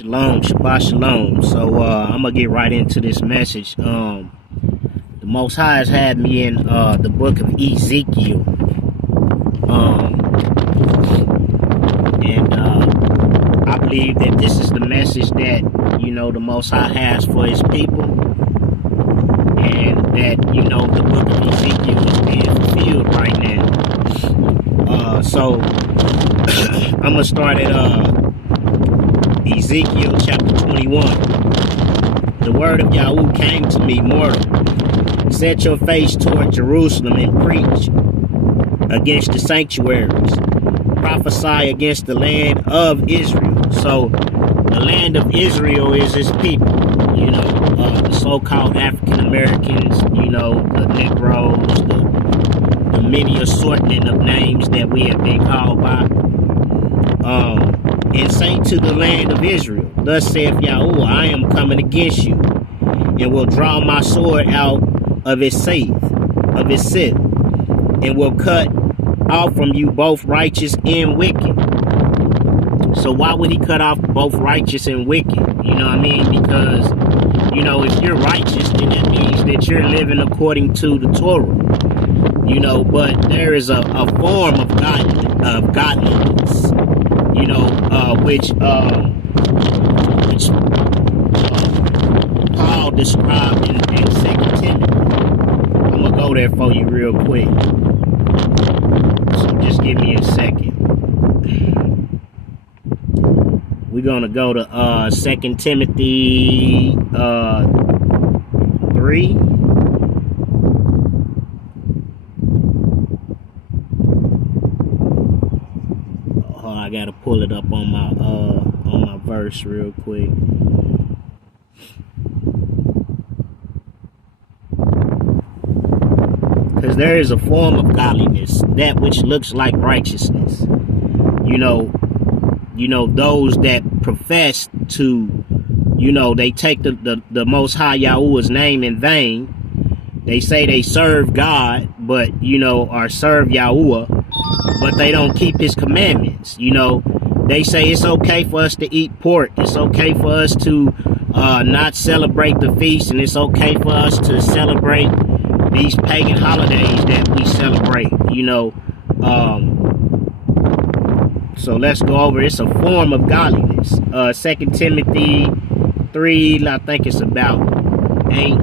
Shalom, Shabbat Shalom. So I'm gonna get right into this message. The Most High has had me in the book of Ezekiel, and I believe that this is the message that the Most High has for His people, and that the book of Ezekiel is being fulfilled right now. So I'm gonna start at Ezekiel chapter 21. The word of Yahweh came to me, mortal. Set your face toward Jerusalem and preach against the sanctuaries. Prophesy against the land of Israel. So the land of Israel is His people. The so-called African Americans, the Negroes, the many assortment of names that we have been called by. And say to the land of Israel, thus saith Yahweh, I am coming against you, and will draw my sword out of its scythe, and will cut off from you both righteous and wicked. So why would He cut off both righteous and wicked? You know what I mean? Because, if you're righteous, then that means that you're living according to the Torah. But there is a form of godliness, which Paul described in 2 Timothy. I'm going to go there for you real quick. So just give me a second. We're going to go to 2 Timothy 3. I gotta pull it up on my verse real quick. Because there is a form of godliness, that which looks like righteousness. Those that profess to, they take the Most High Yahweh's name in vain. They say they serve God, but, or serve Yahweh, but they don't keep His commandments. They say it's okay for us to eat pork. It's okay for us to not celebrate the feast, and it's okay for us to celebrate these pagan holidays that we celebrate. So let's go over. It's a form of godliness. 2 Timothy 3, I think it's about 8.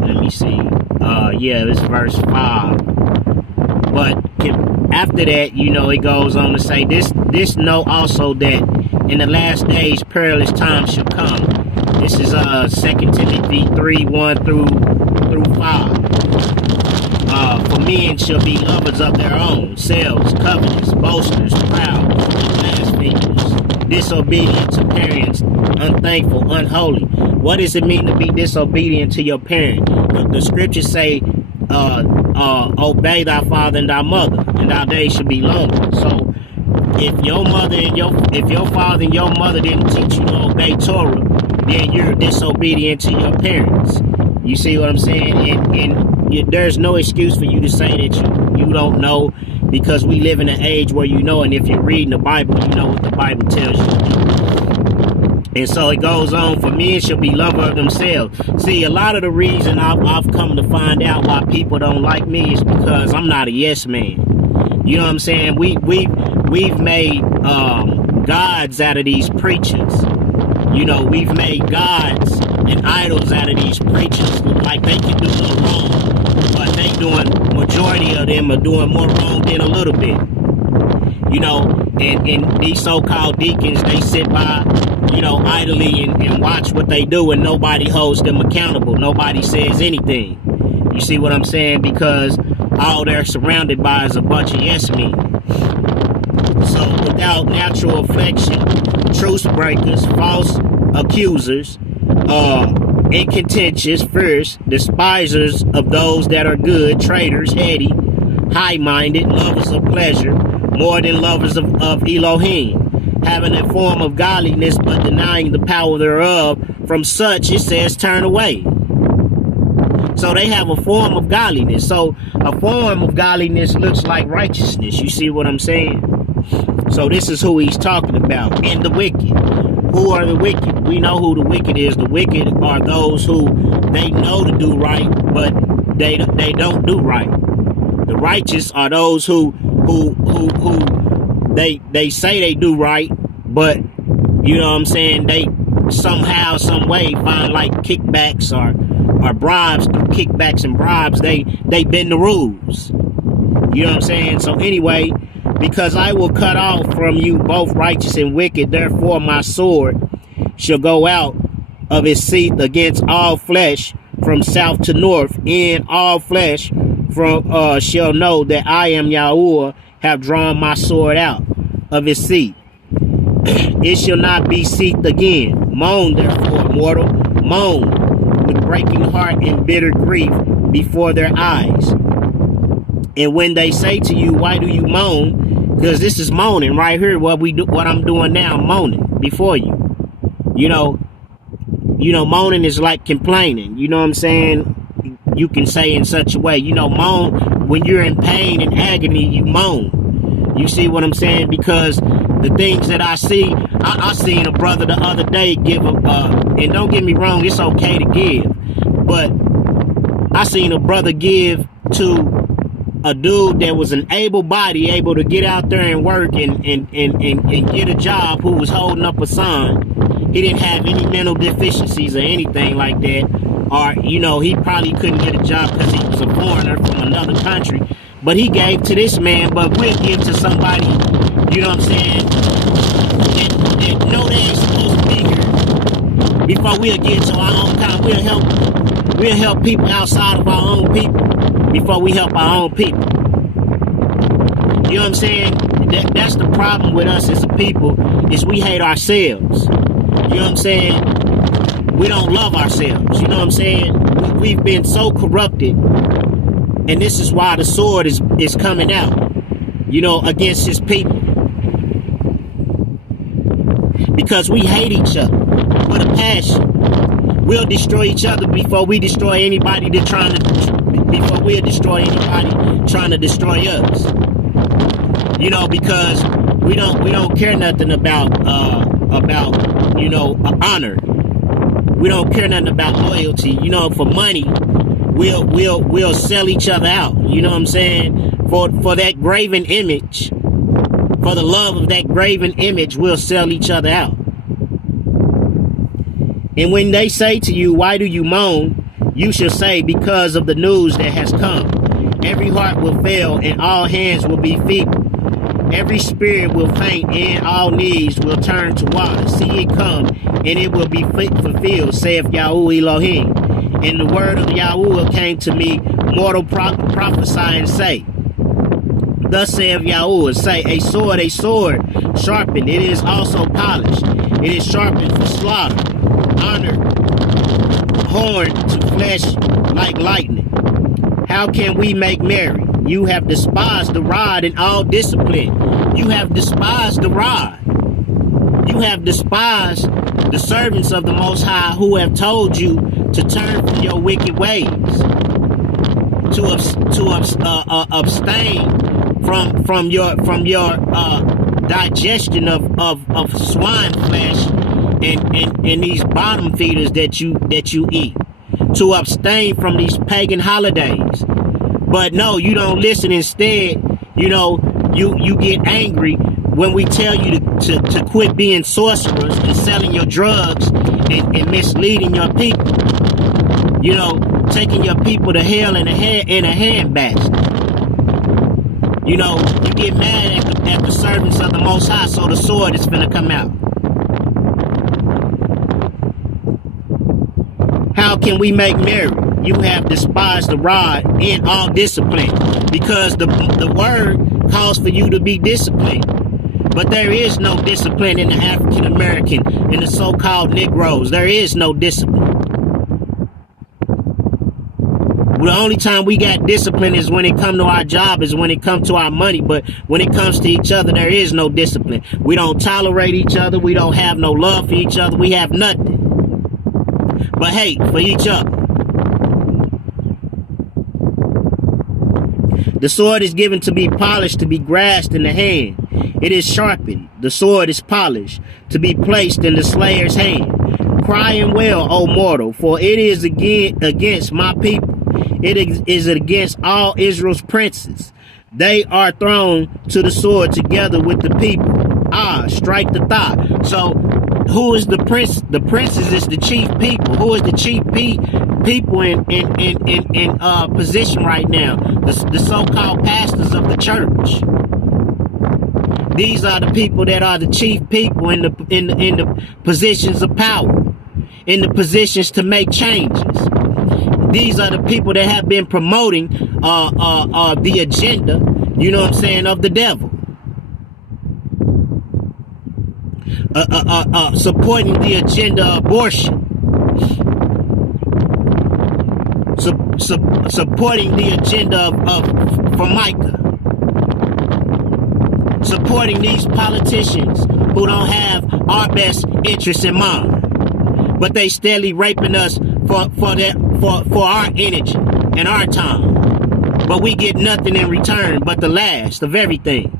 Let me see. It's verse 5. But after that, it goes on to say, this know also that in the last days perilous times shall come. This is 2 Timothy 3, 1 through 5. For men shall be lovers of their own selves, covetous, boasters, proud, blasphemers, disobedient to parents, unthankful, unholy. What does it mean to be disobedient to your parent? The scriptures say, obey thy father and thy mother, and thy days shall be longer. So if your father and your mother didn't teach you to obey Torah, then you're disobedient to your parents. You see what I'm saying? And there's no excuse for you to say that you don't know, because we live in an age where and if you're reading the Bible, you know what the Bible tells you. And so it goes on, for men shall be lovers of themselves. See, a lot of the reason I've come to find out why people don't like me is because I'm not a yes man. You know what I'm saying? We've made gods out of these preachers. We've made gods and idols out of these preachers. Like they can do no wrong, but majority of them are doing more wrong than a little bit. And these so-called deacons, they sit by, idly and watch what they do, and nobody holds them accountable. Nobody says anything. You see what I'm saying? Because all they're surrounded by is a bunch of yes men. So without natural affection, truce breakers, false accusers, incontentious, fierce, despisers of those that are good, traitors, heady, high-minded, lovers of pleasure, more than lovers of Elohim, having a form of godliness but denying the power thereof. From such, it says, turn away. So they have a form of godliness. So a form of godliness looks like righteousness. You see what I'm saying? So this is who he's talking about. And the wicked. Who are the wicked? We know who the wicked is. The wicked are those who they know to do right, but they don't do right. The righteous are those who they say they do right, but you know what I'm saying, they somehow, some way find like kickbacks or bribes, through kickbacks and bribes, they bend the rules. You know what I'm saying? So anyway, because I will cut off from you both righteous and wicked, therefore my sword shall go out of his seat against all flesh from south to north, and all flesh from shall know that I am Yahuwah, have drawn my sword out of his seat. It shall not be seeked again. Moan therefore, mortal, moan with breaking heart and bitter grief before their eyes. And when they say to you, why do you moan? Because this is moaning right here. What I'm doing now, moaning before you. You know, moaning is like complaining. You know what I'm saying? You can say in such a way, moan when you're in pain and agony, you moan. You see what I'm saying? Because the things that I see, I seen a brother the other day give and don't get me wrong, it's okay to give, but I seen a brother give to a dude that was an able body, able to get out there and work and get a job, who was holding up a sign. He didn't have any mental deficiencies or anything like that. Or, he probably couldn't get a job because he was a foreigner from another country. But he gave to this man, but we'll give to somebody, you know what I'm saying, that know they ain't supposed to be here. Before we'll get to our own kind, we'll help people outside of our own people before we help our own people. You know what I'm saying? That's the problem with us as a people, is we hate ourselves. You know what I'm saying? We don't love ourselves. You know what I'm saying? We've been so corrupted. And this is why the sword is coming out, against his people. Because we hate each other with a passion. We'll destroy each other before we destroy anybody before we'll destroy anybody trying to destroy us. Because we don't care nothing about honor. We don't care nothing about loyalty. For money, we'll sell each other out. You know what I'm saying? For that graven image, for the love of that graven image, we'll sell each other out. And when they say to you, why do you moan? You shall say, because of the news that has come. Every heart will fail and all hands will be feeble. Every spirit will faint and all knees will turn to water. See it come and it will be fulfilled, saith Yahuwah Elohim. And the word of Yahuwah came to me, mortal, prophesy and say, thus saith Yahuwah, say, a sword, sharpened, it is also polished. It is sharpened for slaughter, honor, horn to flesh like lightning. How can we make merry? You have despised the rod and all discipline. You have despised the rod. You have despised the servants of the Most High, who have told you to turn from your wicked ways, to abstain from your digestion of swine flesh and these bottom feeders that you eat, to abstain from these pagan holidays. But no, you don't listen. Instead, you get angry when we tell you to quit being sorcerers and selling your drugs and misleading your people. Taking your people to hell in a handbasket. You get mad at the servants of the Most High, so the sword is finna come out. How can we make merry? You have despised the rod and all discipline, because the word calls for you to be disciplined. But there is no discipline in the African American, in the so-called Negroes. There is no discipline. The only time we got discipline is when it comes to our job, is when it comes to our money. But when it comes to each other, there is no discipline. We don't tolerate each other. We don't have no love for each other. We have nothing but hate for each other. The sword is given to be polished, to be grasped in the hand. It is sharpened. The sword is polished, to be placed in the slayer's hand. Cry and wail, O mortal, for it is against my people. It is against all Israel's princes. They are thrown to the sword together with the people. Strike the thigh. So who is the prince? The princes is the chief people. Who is the chief people in position right now? The so-called pastors of the church. These are the people that are the chief people in the positions of power, in the positions to make changes. These are the people that have been promoting the agenda, you know what I'm saying, of the devil. Supporting the agenda of abortion. Supporting the agenda of Formica. Supporting these politicians who don't have our best interests in mind, but they steadily raping us for our energy and our time, but we get nothing in return but the last of everything.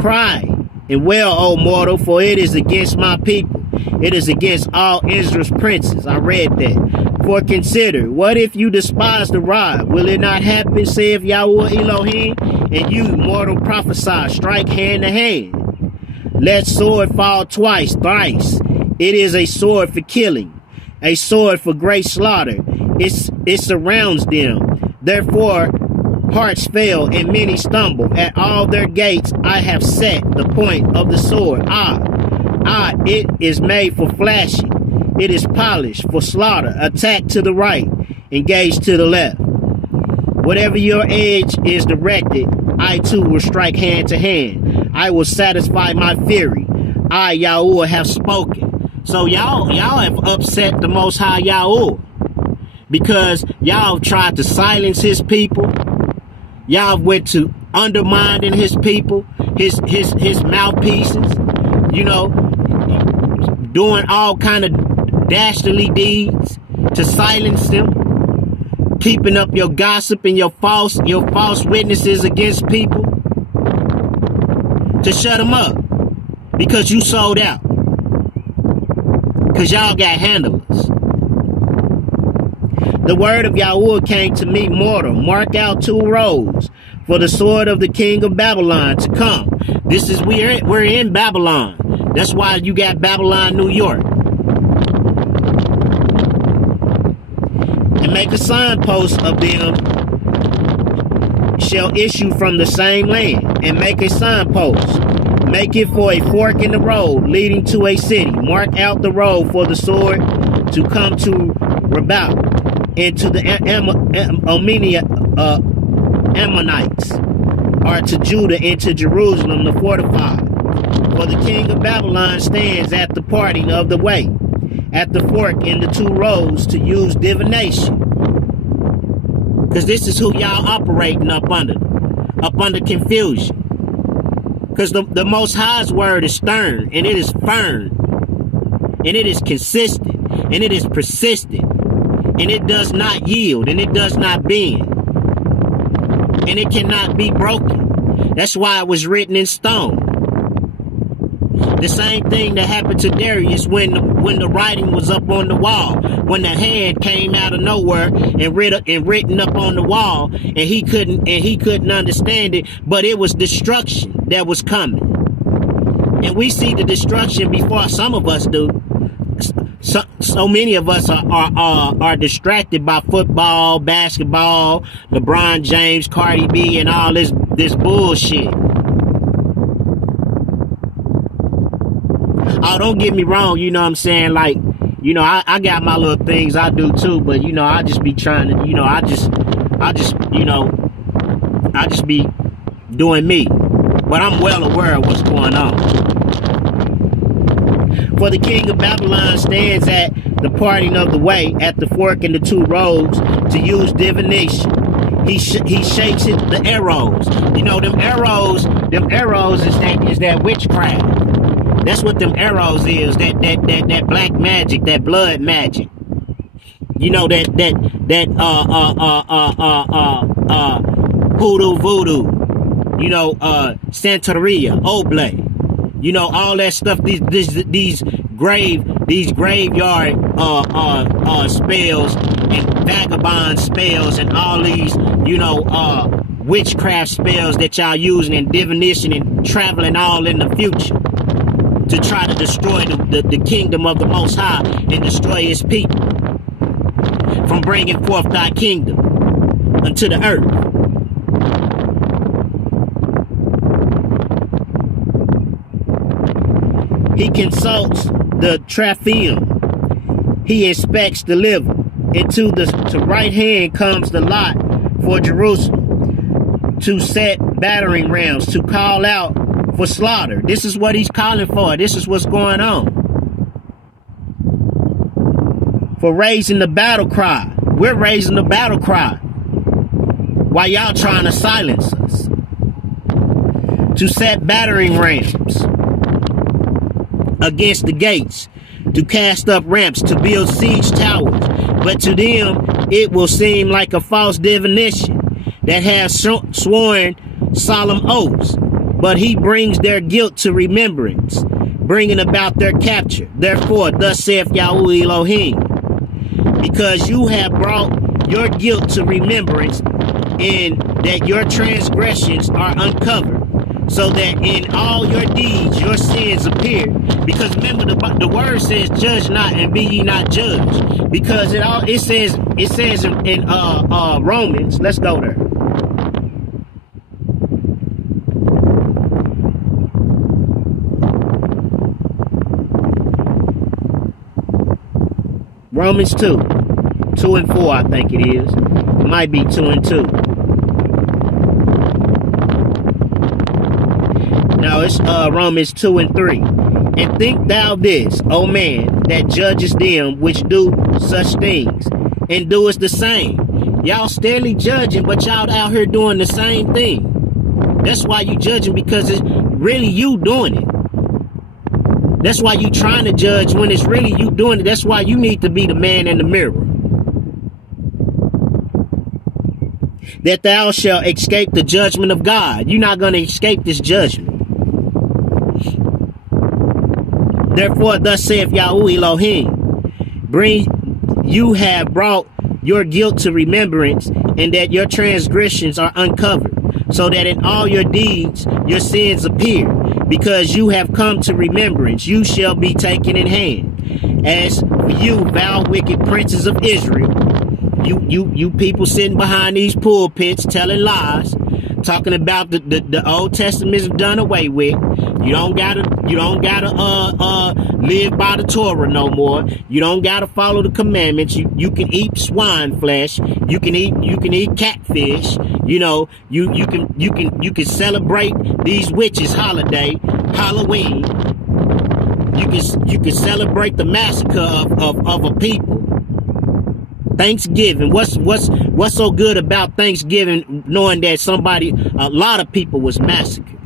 Cry and wail, O mortal, for it is against my people. It is against all Israel's princes. I read that. For consider, what if you despise the rod? Will it not happen, saith Yahweh Elohim? And you, mortal, prophesy, strike hand to hand. Let sword fall twice, thrice. It is a sword for killing, a sword for great slaughter. It surrounds them. Therefore, hearts fail and many stumble. At all their gates I have set the point of the sword. It is made for flashing. It is polished for slaughter. Attack to the right, engage to the left. Whatever your edge is directed, I too will strike hand to hand. I will satisfy my fury. I, Yahweh, have spoken. So y'all have upset the Most High Yahweh, because y'all tried to silence his people. Y'all went to undermining his people, his mouthpieces, you know, doing all kind of dastardly deeds to silence them, keeping up your gossip and your false witnesses against people, to shut them up, because you sold out, because y'all got handlers. The word of Yahweh came to me, mortal, mark out 2 rows for the sword of the king of Babylon to come. This is, we're in Babylon. That's why you got Babylon, New York. And make a signpost of them shall issue from the same land, and make a signpost. Make it for a fork in the road leading to a city. Mark out the road for the sword to come to Rabbah, and to the Ammonites, or to Judah and to Jerusalem the fortified. For the king of Babylon stands at the parting of the way, at the fork in the 2 roads, to use divination. Because this is who y'all operating up under confusion. Because the Most High's word is stern, and it is firm, and it is consistent, and it is persistent, and it does not yield, and it does not bend, and it cannot be broken. That's why it was written in stone. The same thing that happened to Darius when the writing was up on the wall, when the hand came out of nowhere and written up on the wall, and he couldn't understand it, but it was destruction that was coming. And we see the destruction before some of us do. So many of us are distracted by football, basketball, LeBron James, Cardi B, and all this bullshit. Oh, don't get me wrong, you know what I'm saying? Like, you know, I got my little things I do too, but you know, I just be trying to, you know, I just be doing me. But I'm well aware of what's going on. For the king of Babylon stands at the parting of the way, at the fork in the 2 roads, to use divination. He shakes the arrows. You know, them arrows is that witchcraft. That's what them arrows is, that black magic, that blood magic. You know, that hoodoo voodoo, you know, Santeria, Oblate, you know, all that stuff. These graveyard spells and vagabond spells and all these, you know, witchcraft spells that y'all using in divination and traveling all in the future to try to destroy the kingdom of the Most High and destroy his people from bringing forth thy kingdom unto the earth. He consults the Traphium. He inspects the liver. And to the right hand comes the lot for Jerusalem, to set battering rams, to call out for slaughter. This is what he's calling for. This is what's going on. For raising the battle cry. We're raising the battle cry while y'all trying to silence us. To set battering rams against the gates, to cast up ramps, to build siege towers. But to them it will seem like a false divination that has sworn solemn oaths. But he brings their guilt to remembrance, bringing about their capture. Therefore, thus saith Yahweh Elohim, because you have brought your guilt to remembrance, and that your transgressions are uncovered, so that in all your deeds your sins appear. Because remember, the word says, "Judge not, and be ye not judged." Because it says in Romans. Let's go there. Romans 2 and 4, I think it is. It might be 2 and 2. No, it's Romans 2 and 3. And think thou this, O man, that judgest them which do such things, and doest the same. Y'all steadily judging, but y'all out here doing the same thing. That's why you judging, because it's really you doing it. That's why you trying to judge when it's really you doing it. That's why you need to be the man in the mirror. That thou shalt escape the judgment of God. You're not going to escape this judgment. Therefore, thus saith Yahweh Elohim, you have brought your guilt to remembrance, and that your transgressions are uncovered, so that in all your deeds your sins appear. Because you have come to remembrance, you shall be taken in hand. As for you, vile wicked princes of Israel, you people sitting behind these pulpits telling lies, talking about the Old Testament is done away with. You don't gotta live by the Torah no more. You don't gotta follow the commandments. You can eat swine flesh. You can eat catfish. You know, you can celebrate these witches' holiday, Halloween. You can celebrate the massacre of a people. Thanksgiving. What's so good about Thanksgiving, knowing that a lot of people was massacred?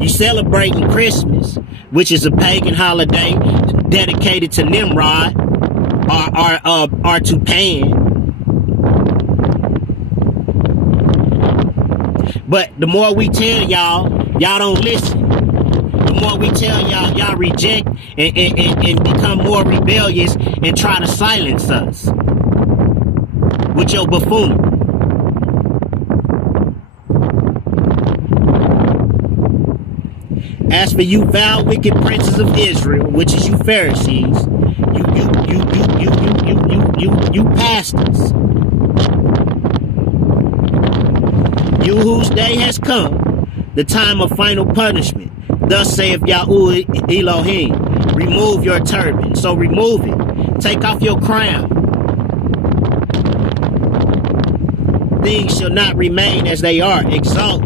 You celebrating Christmas, which is a pagan holiday dedicated to Nimrod or to Pan. But the more we tell y'all don't listen. The more we tell y'all reject and become more rebellious and try to silence us with your buffoonery. As for you vile wicked princes of Israel, which is you Pharisees, you pastors, you whose day has come, the time of final punishment. Thus saith Yahweh Elohim, remove your turban. So remove it. Take off your crown. Things shall not remain as they are. Exalt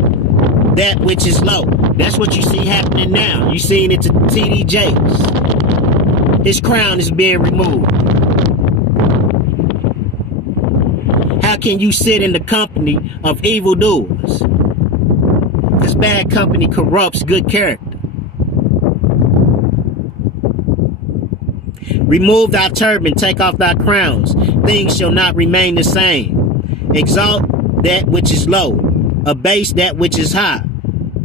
that which is low. That's what you see happening now. You seeing it to T.D. Jakes. His crown is being removed. How can you sit in the company of evildoers? This bad company corrupts good character. Remove thy turban, take off thy crowns. Things shall not remain the same. Exalt that which is low, abase that which is high.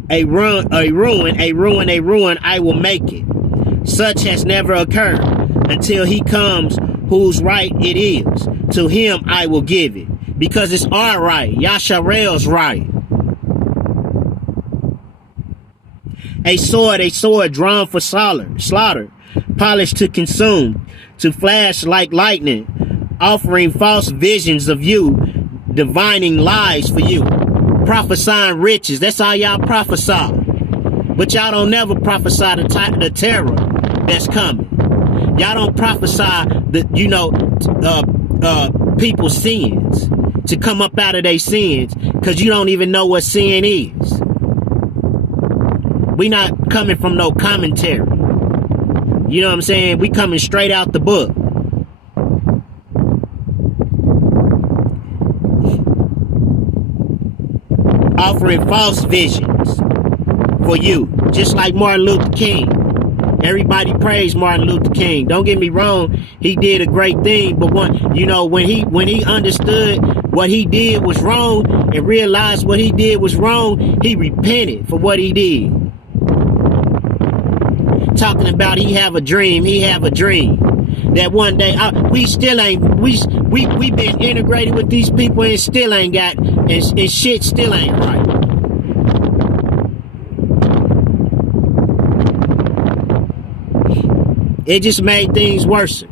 A ruin, I will make it. Such has never occurred until he comes whose right it is. To him I will give it. Because it's our right. Yasharel's right. A sword drawn for slaughter, polished to consume, to flash like lightning, offering false visions of you, divining lies for you, prophesying riches. That's all y'all prophesy. But y'all don't never prophesy the terror that's coming. Y'all don't prophesy people's sins, to come up out of their sins, because you don't even know what sin is. We not coming from no commentary. You know what I'm saying? We coming straight out the book. Offering false visions for you, just like Martin Luther King. Everybody praise Martin Luther King. Don't get me wrong, he did a great thing, but when he understood what he did was wrong and realized what he did was wrong, he repented for what he did. Talking about he have a dream that one day we been integrated with these people and still ain't got and shit still ain't right. It just made things worse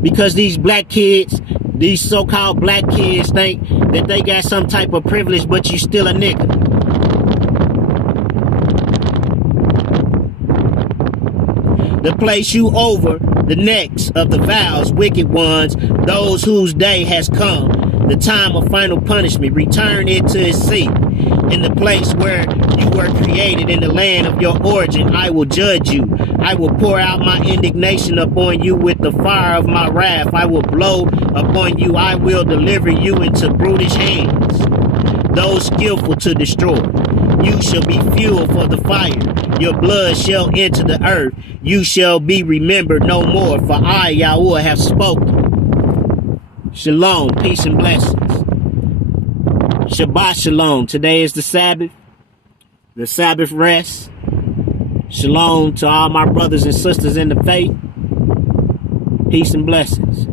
because these black kids, these so-called black kids, think that they got some type of privilege, but you still a nigga. To place you over the necks of the vows, wicked ones, those whose day has come, the time of final punishment. Return it to its seat. In the place where you were created, in the land of your origin, I will judge you. I will pour out my indignation upon you with the fire of my wrath. I will blow upon you. I will deliver you into brutish hands, those skillful to destroy. You shall be fuel for the fire. Your blood shall enter the earth. You shall be remembered no more, for I, Yahweh, have spoken. Shalom, peace and blessings. Shabbat shalom. Today is the Sabbath rest. Shalom to all my brothers and sisters in the faith. Peace and blessings.